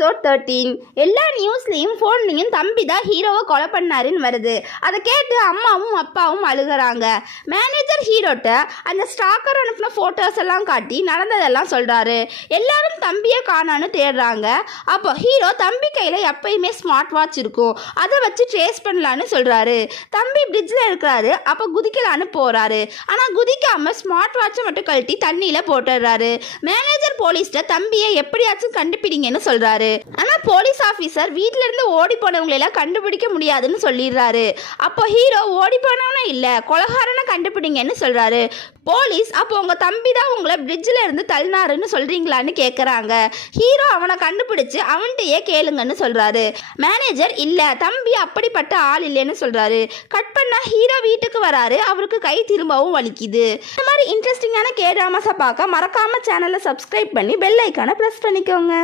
Episode 13. எல்லா நியூஸ்லேயும் ஃபோன்லேயும் தம்பி தான் ஹீரோவை கொலை பண்ணாருன்னு வருது. அதை கேட்டு அம்மாவும் அப்பாவும் அழுகிறாங்க. மேனேஜர் ஹீரோட்ட அந்த ஸ்டாக்கர் அனுப்பின ஃபோட்டோஸ் எல்லாம் காட்டி நடந்ததெல்லாம் சொல்கிறாரு. எல்லாரும் தம்பியை காணான்னு தேடுறாங்க. அப்போ ஹீரோ தம்பி கையில் எப்பயுமே ஸ்மார்ட் வாட்ச் இருக்கும், அதை வச்சு ட்ரேஸ் பண்ணலான்னு சொல்கிறாரு. தம்பி பிரிட்ஜில் இருக்கிறாரு. அப்போ குதிக்கலான்னு போகிறாரு. ஆனால் குதிக்காமல் ஸ்மார்ட் வாட்சை மட்டும் கழட்டி தண்ணியில் போட்டுடுறாரு. மேனேஜர் போலீஸ்கிட்ட தம்பியை எப்படியாச்சும் கண்டுபிடிங்கன்னு சொல்றாரு. ஆனா போலீஸ் ஆபீசர் வீட்ல இருந்து ஓடி போனவங்களை எல்லாம் கண்டுபிடிக்க முடியாதுன்னு சொல்லிடுறாரு. அப்போ ஹீரோ ஓடி போனவனே இல்ல, கொலகாரனை கண்டுபிடிங்கன்னு சொல்றாரு. போலீஸ் அப்போ உங்க தம்பி தான் உங்களை பிரிட்ஜில் இருந்து தள்ளினாருன்னு சொல்றீங்களான்னு கேட்குறாங்க. ஹீரோ அவனை கண்டுபிடிச்சு அவன்கிட்டயே கேளுங்கன்னு சொல்றாரு. மேனேஜர் இல்ல, தம்பி அப்படிப்பட்ட ஆள் இல்லைன்னு சொல்றாரு. கட் பண்ணா ஹீரோ வீட்டுக்கு வராரு. அவருக்கு கை திரும்பவும் வலிக்குது. இந்த மாதிரி இன்ட்ரெஸ்டிங்கான கே டிராமாஸை பார்க்க மறக்காம சேனலை சப்ஸ்கிரைப் பண்ணி பெல் ஐக்கானை ப்ரெஸ் பண்ணிக்கோங்க.